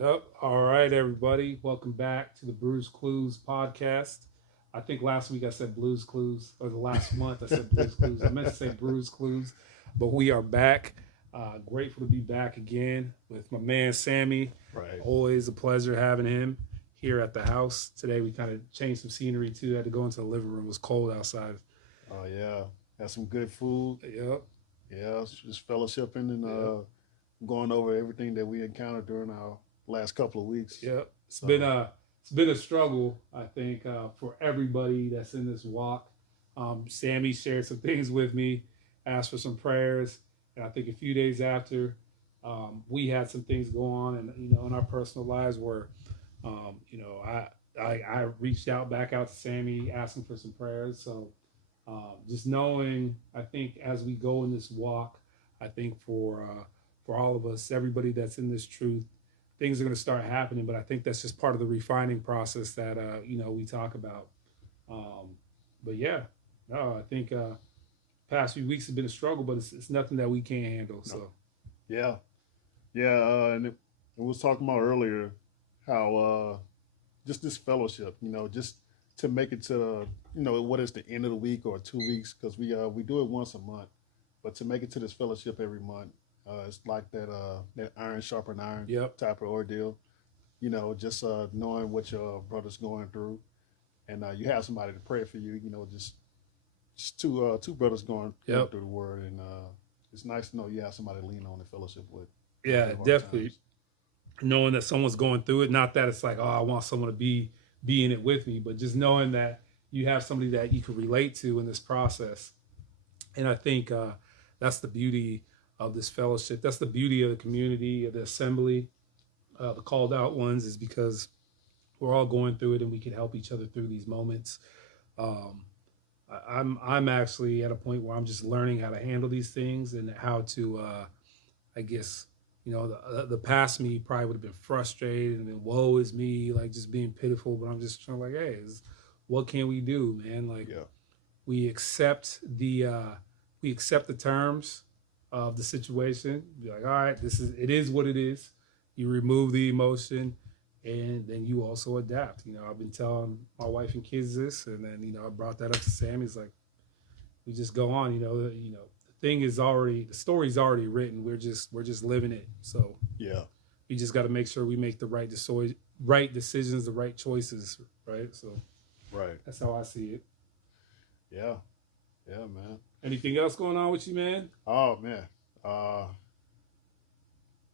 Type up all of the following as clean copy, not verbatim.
Yep. All right, everybody. Welcome back to the Bruise Clues podcast. I think last week I said Blues Clues, or the last month I said Blues Clues. I meant to say Bruise Clues, but we are back. Grateful to be back again with my man Sammy. Right. Always a pleasure having him here at the house. Today we kind of changed some scenery too. Had to go into the living room. It was cold outside. Oh yeah. Had some good food. Yep. Yeah, just fellowshipping and Yep. going over everything that we encountered during our last couple of weeks. Yep. So It's been a struggle, I think, for everybody that's in this walk. Sammy shared some things with me, asked for some prayers, and I think a few days after, we had some things go on, and in our personal lives where, I reached back out to Sammy, asking for some prayers. So, just knowing, I think as we go in this walk, I think for all of us, everybody that's in this truth, things are going to start happening. But I think that's just part of the refining process that we talk about. Um, but yeah, no, I think past few weeks have been a struggle, but it's nothing that we can't handle. no. So Yeah. Yeah, we was talking about earlier how just this fellowship, just to make it to what is the end of the week or 2 weeks, because we do it once a month, but to make it to this fellowship every month, it's like that iron sharpen iron yep, type of ordeal. Just knowing what your brother's going through, and you have somebody to pray for you. Just two brothers going yep, through the word, and it's nice to know you have somebody to lean on and fellowship with going yeah, through hard definitely. times. Knowing that someone's going through it, not that it's like, oh, I want someone to be in it with me, but just knowing that you have somebody that you can relate to in this process. And I think that's the beauty of this fellowship. That's the beauty of the community, of the assembly, the called out ones, is because we're all going through it and we can help each other through these moments. Um, I'm actually at a point where I'm just learning how to handle these things and how to, I guess, the past me probably would have been frustrated and been woe is me, like just being pitiful. But I'm just trying to like, hey, what can we do, man? Like Yeah, we accept the terms of the situation. Be like, all right, it is what it is. You remove the emotion, and then you also adapt. I've been telling my wife and kids this, and then I brought that up to Sam. He's like, we just go on. The story's already written. We're just living it. So yeah, we just got to make sure we make right decisions, the right choices, right? So right. that's how I see it. Yeah, yeah, man. Anything else going on with you, man? Oh man. Uh,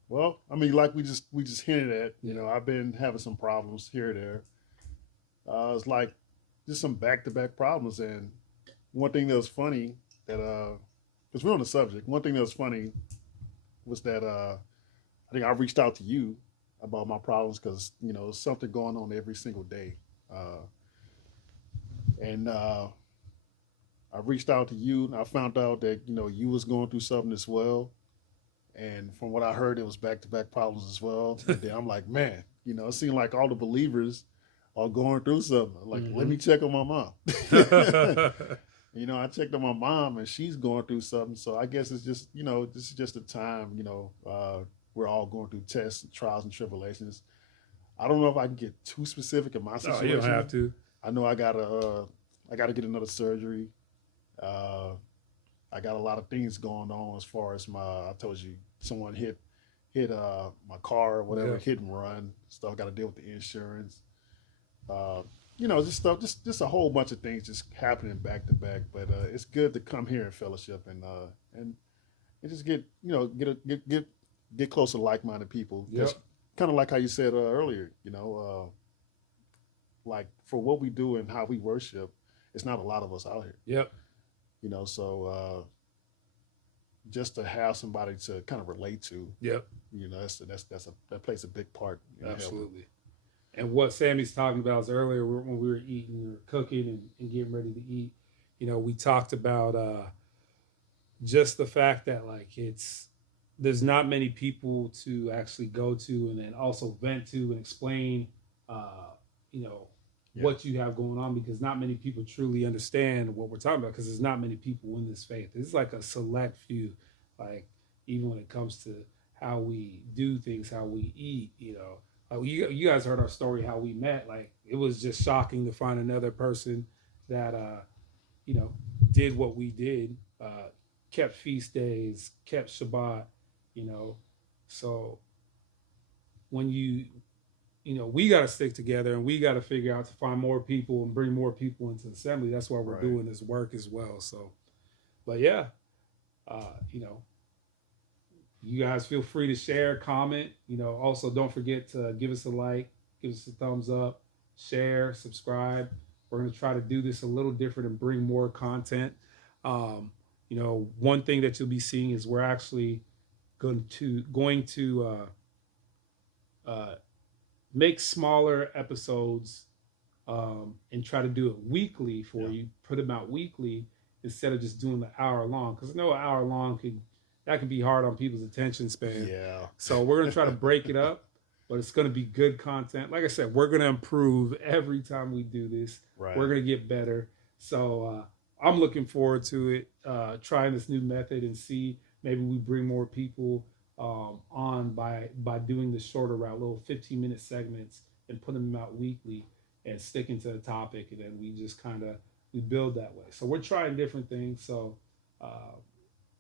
well, I mean, like we just hinted at, Yeah. I've been having some problems here or there. It's like just some back to back problems, and one thing that was funny that because we're on the subject, one thing that was funny was that I think I reached out to you about my problems because something going on every single day, and I reached out to you and I found out that you was going through something as well, and from what I heard, it was back to back problems as well. And then I'm like, man, it seemed like all the believers are going through something. Like, let Mm-hmm. me check on my mom. I checked on my mom and she's going through something. So I guess it's just, this is just a time, we're all going through tests, trials, and tribulations. I don't know if I can get too specific in my No, you don't have situation. to. I know I gotta get another surgery. Uh, I got a lot of things going on as far as I told you, someone hit my car or whatever, Yeah. hit and run stuff. I got to deal with the insurance. Uh, just stuff, just a whole bunch of things just happening back to back. But it's good to come here and fellowship and just get close to like minded people. Because Yep. kind of like how you said earlier, like for what we do and how we worship, it's not a lot of us out here. Yep. So just to have somebody to kind of relate to, Yep. that plays a big part in helping. Absolutely. And what Sammy's talking about is earlier when we were eating or cooking and getting ready to eat, we talked about just the fact that like there's not many people to actually go to and then also vent to and explain, uh, you know, Yeah, what you have going on because not many people truly understand what we're talking about because there's not many people in this faith. It's like a select few, like even when it comes to how we do things, how we eat, You guys heard our story how we met. Like it was just shocking to find another person that you know did what we did, kept feast days, kept Shabbat, you know. So when we got to stick together and we got to figure out to find more people and bring more people into the assembly. That's why we're Right. doing this work as well. So, but yeah, you know, you guys feel free to share, comment. You know, also don't forget to give us a like, give us a thumbs up, share, subscribe. We're going to try to do this a little different and bring more content. You know, one thing that you'll be seeing is we're actually going to make smaller episodes and try to do it weekly for you. Put them out weekly instead of just doing the hour long, because I know an hour long can be hard on people's attention span. Yeah. So we're gonna try to break it up, but it's gonna be good content. Like I said, we're gonna improve every time we do this. Right. We're gonna get better. So I'm looking forward to it. Trying this new method and see maybe we bring more people on by doing the shorter route, little 15-minute segments, and putting them out weekly and sticking to the topic, and then we just kind of we build that way. So we're trying different things. So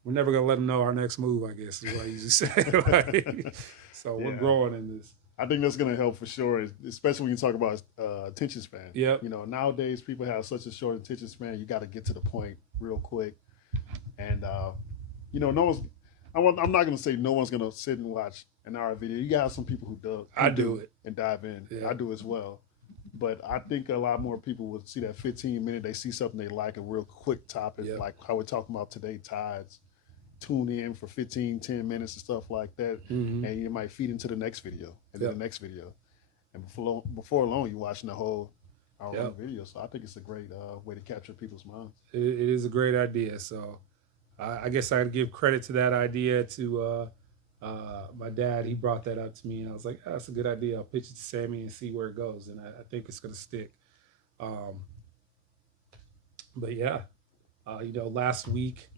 we're never gonna let them know our next move, I guess is what I usually say. Like, so we're growing in this. I think that's going to help for sure, especially when you talk about attention span. Yep. You know, nowadays people have such a short attention span. You got to get to the point real quick, and you know, I'm not going to say no one's going to sit and watch an hour video. You got some people who do. I do it and dive in. Yeah. I do as well. But I think a lot more people would see that 15-minute. They see something they like, a real quick topic, like how we're talking about today, tides. Tune in for 15, 10 minutes and stuff like that. Mm-hmm. And you might feed into the next video and then the next video. And before long, you're watching the whole hour-long video. So I think it's a great way to capture people's minds. It is a great idea. So I guess I'd give credit to that idea to my dad. He brought that up to me, and I was like, oh, that's a good idea. I'll pitch it to Sammy and see where it goes. And I think it's going to stick. But yeah, you know, last week,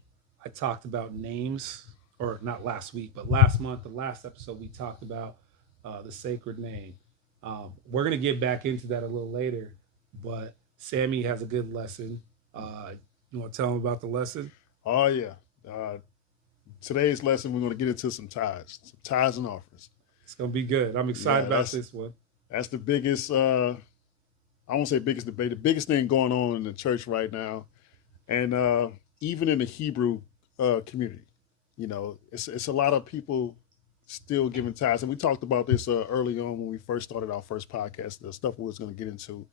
I talked about names, or not last week, but last month, the last episode, we talked about the sacred name. We're going to get back into that a little later, but Sammy has a good lesson. You want to tell him about the lesson? Oh, yeah. Today's lesson, we're going to get into some tithes and offerings. It's going to be good. I'm excited about this one. That's the biggest, I won't say biggest debate, the biggest thing going on in the church right now. And even in the Hebrew community, you know, it's a lot of people still giving tithes. And we talked about this early on when we first started our first podcast, the stuff we was going to get into.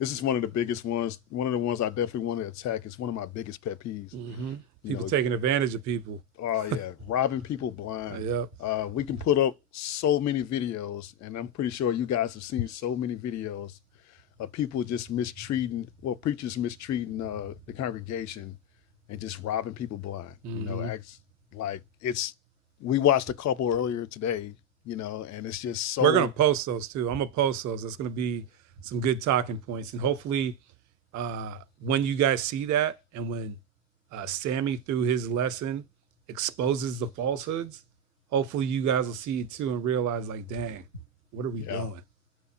This is one of the biggest ones. One of the ones I definitely want to attack. It's one of my biggest pet peeves. Mm-hmm. People taking advantage of people. Oh, yeah. Robbing people blind. Yep. We can put up so many videos, and I'm pretty sure you guys have seen so many videos of people just preachers mistreating the congregation and just robbing people blind. Mm-hmm. You know, we watched a couple earlier today, you know, and it's just so. We're going to post those too. I'm going to post those. That's going to be some good talking points. And hopefully when you guys see that and when Sammy, through his lesson, exposes the falsehoods, hopefully you guys will see it too and realize, like, dang, what are we doing?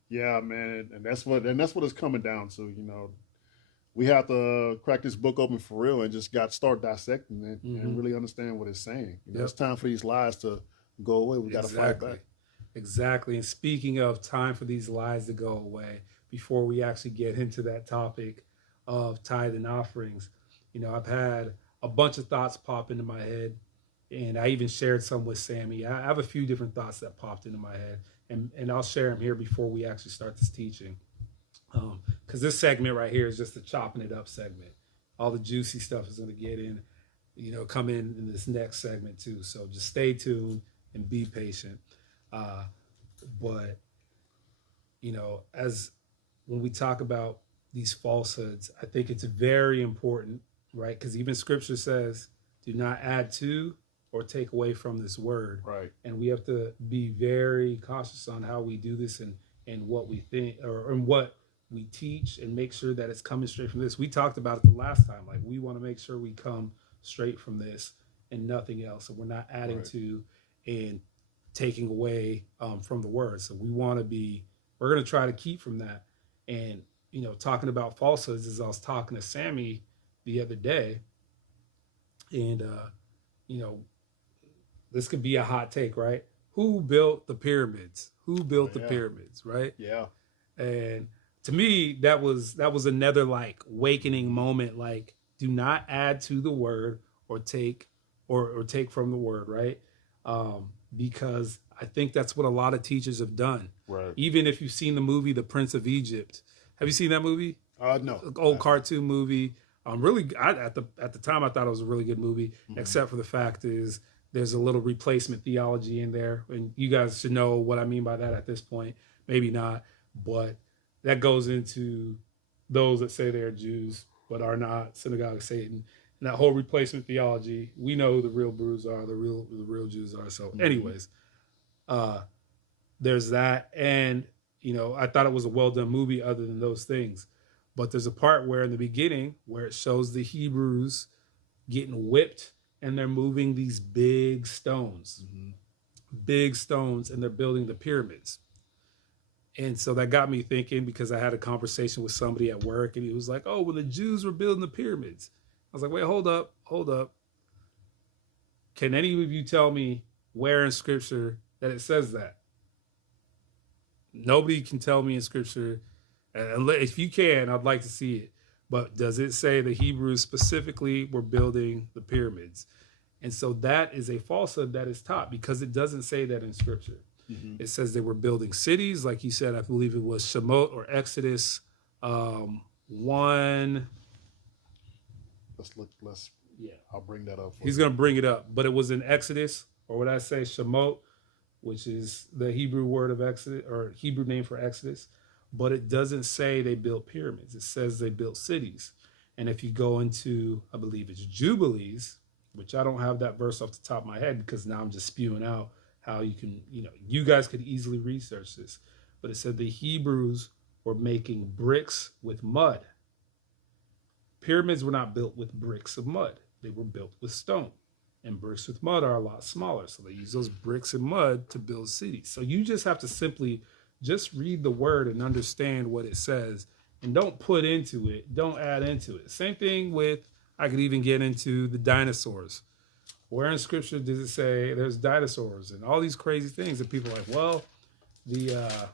Yeah, man. And that's what it's coming down to, you know. We have to crack this book open for real and just start dissecting it and really understand what it's saying. You know, it's time for these lies to go away. We got to fight back. Exactly. And speaking of time for these lies to go away, before we actually get into that topic of tithe and offerings, you know, I've had a bunch of thoughts pop into my head, and I even shared some with Sammy. I have a few different thoughts that popped into my head, and I'll share them here before we actually start this teaching. Because this segment right here is just the chopping it up segment. All the juicy stuff is going to get in, you know, come in this next segment too. So just stay tuned and be patient. But, you know, when we talk about these falsehoods, I think it's very important, right? Because even scripture says, do not add to or take away from this word. Right. And we have to be very cautious on how we do this and what we think or what we teach, and make sure that it's coming straight from this. We talked about it the last time. Like, we want to make sure we come straight from this and nothing else. And we're not adding to and taking away from the word. So we're going to try to keep from that. And, talking about falsehoods, as I was talking to Sammy the other day, and, you know, this could be a hot take, right? Who built the pyramids? Who Oh built the yeah, pyramids, right? yeah, And to me, that was another like awakening moment. Like, do not add to the word or take or take from the word, right? Because I think that's what a lot of teachers have done. right. Even if you've seen the movie The Prince of Egypt, have you seen that movie? No, I Old haven't. cartoon movie. Really, at the time I thought it was a really good movie. Mhm. Except for the fact is there's a little replacement theology in there, and you guys should know what I mean by that at this point. Maybe not, but that goes into those that say they're Jews but are not, synagogue of Satan. And that whole replacement theology, we know who the real Brews are, the real Jews are. So, Mhm. anyways, uh, there's that, and I thought it was a well done movie. Other than those things, but there's a part where in the beginning where it shows the Hebrews getting whipped, and they're moving these Mhm. big stones, and they're building the pyramids. And so that got me thinking because I had a conversation with somebody at work, and he was like, "Oh, when the Jews were building the pyramids," I was like, "Wait, hold up. Can any of you tell me where in Scripture that it says that?" Nobody can tell me in Scripture. And if you can, I'd like to see it. But does it say the Hebrews specifically were building the pyramids? And so that is a falsehood that is taught because it doesn't say that in Scripture. Mhm. It says they were building cities, like you said. I believe it was Shemot or Exodus 1. Let's look. Let's. Yeah, I'll bring that up for he's you. going to bring it up, but it was in Exodus, or what I say, Shemot, which is the Hebrew word of Exodus or Hebrew name for Exodus. But it doesn't say they built pyramids. It says they built cities. And if you go into, I believe it's Jubilees, which I don't have that verse off the top of my head because now I'm just spewing out how you can, you guys could easily research this. But it said the Hebrews were making bricks with mud. Pyramids were not built with bricks of mud, they were built with stone. And bricks with mud are a lot smaller. So they use those bricks and mud to build cities. So you just have to simply just read the word and understand what it says, and don't put into it, don't add into it. Same thing with, I could even get into the dinosaurs. Where in scripture does it say there's dinosaurs and all these crazy things that people are like, well, the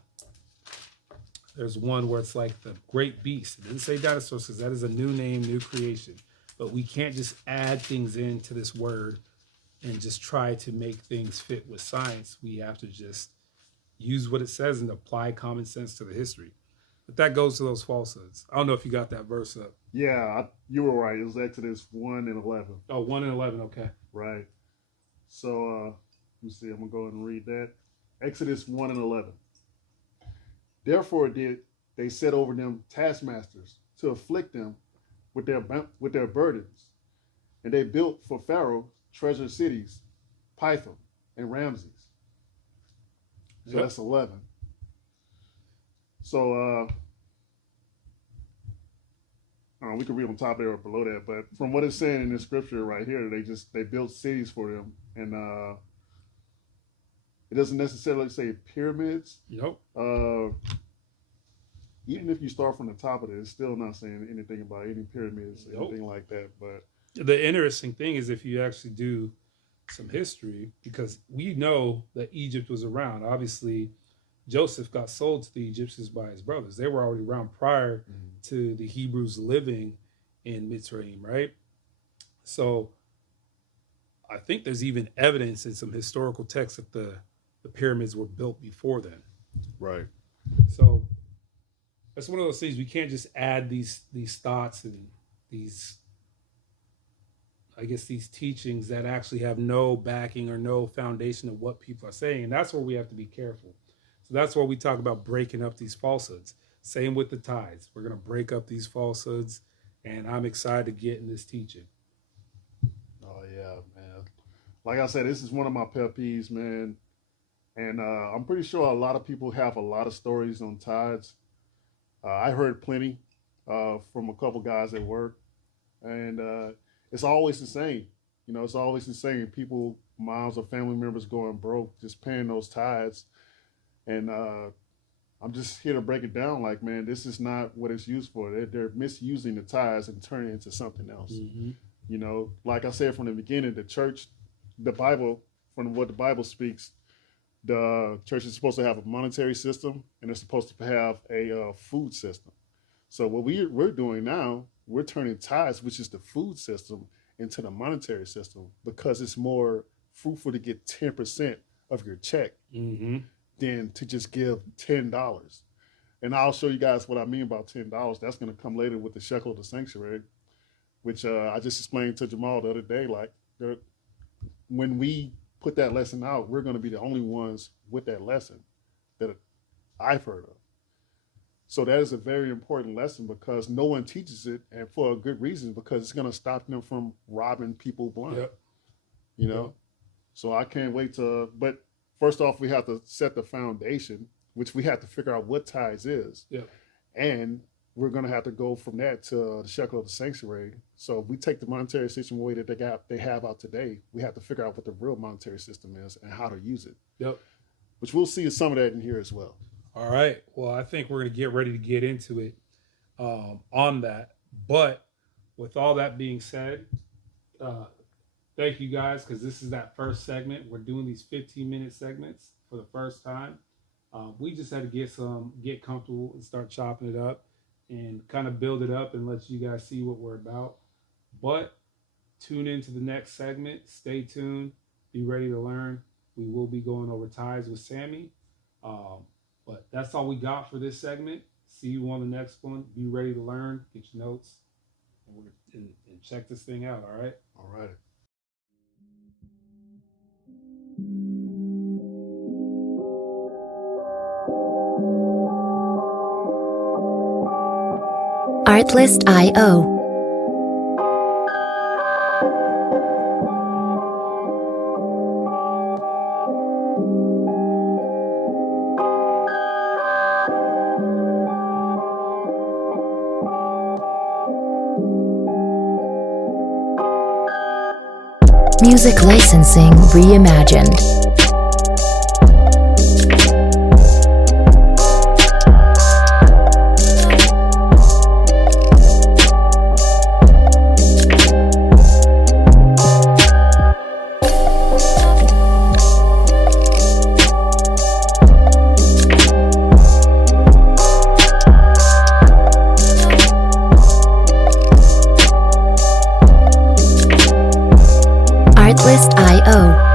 there's one where it's like the great beast. It didn't say dinosaurs because that is a new name, new creation. But we can't just add things into this word and just try to make things fit with science. We have to just use what it says and apply common sense to the history. But that goes to those falsehoods. I don't know if you got that verse up. Yeah, you were right. It was Exodus 1 and 11. Oh, 1 and 11. Okay. Right. So let me see. I'm gonna go ahead and read that. Exodus 1 and 11. Therefore did they set over them taskmasters to afflict them with their burdens, and they built for Pharaoh treasure cities, Pithom and Ramses. So Yep. that's 11. So we can read on top there or below that, but from what it's saying in this scripture right here, they built cities for them, and it doesn't necessarily say pyramids. Nope. Even if you start from the top of it, it's still not saying anything about any pyramids, Nope. anything like that. But The interesting thing is if you actually do some history, because we know that Egypt was around. Obviously, Joseph got sold to the Egyptians by his brothers. They were already around prior to the Hebrews living in Mitzrayim, right? So I think there's even evidence in some historical texts that the pyramids were built before then. right, So that's one of those things we can't just add these thoughts and these, I guess, these teachings that actually have no backing or no foundation of what people are saying. And that's where we have to be careful. So that's why we talk about breaking up these falsehoods. Same with the tithes. We're going to break up these falsehoods. And I'm excited to get in this teaching. oh yeah, man. Like I said, this is one of my pet peeves, man. And I'm pretty sure a lot of people have a lot of stories on tides. I heard plenty from a couple guys at work, and it's always the same. You know, it's always the same. People moms or family members going broke, just paying those tithes. And I'm just here to break it down. Like, man, this is not what it's used for. They're misusing the tithes and turning it into something else. Mm-hmm. You know, like I said from the beginning, the church, the Bible, from what the Bible speaks, the church is supposed to have a monetary system and it's supposed to have a food system. So what we're doing now, we're turning tithes, which is the food system, into the monetary system because it's more fruitful to get 10% of your check Mm-hmm. than to just give $10. And I'll show you guys what I mean about $10. That's going to come later with the shekel of the sanctuary, which I just explained to Jamal the other day. Like, when we put that lesson out, we're going to be the only ones with that lesson that I've heard of. So that is a very important lesson because no one teaches it, and for a good reason, because it's going to stop them from robbing people blind. Yep. You know, so I can't wait but first off, we have to set the foundation, which we have to figure out what tithes is. Yep. And we're going to have to go from that to the shekel of the sanctuary. So if we take the monetary system away that they have out today, we have to figure out what the real monetary system is and how to use it. Yep. Which we'll see some of that in here as well. All right. Well, I think we're going to get ready to get into it on that. But with all that being said, thank you guys, because this is that first segment. We're doing these 15-minute segments for the first time. We just had to get comfortable and start chopping it up and kind of build it up and let you guys see what we're about. But tune into the next segment. Stay tuned. Be ready to learn. We will be going over tithes with Sammy. But that's all we got for this segment. See you on the next one. Be ready to learn. Get your notes. And check this thing out, all right? All right. Artlist.io. Music licensing reimagined. Artlist.io.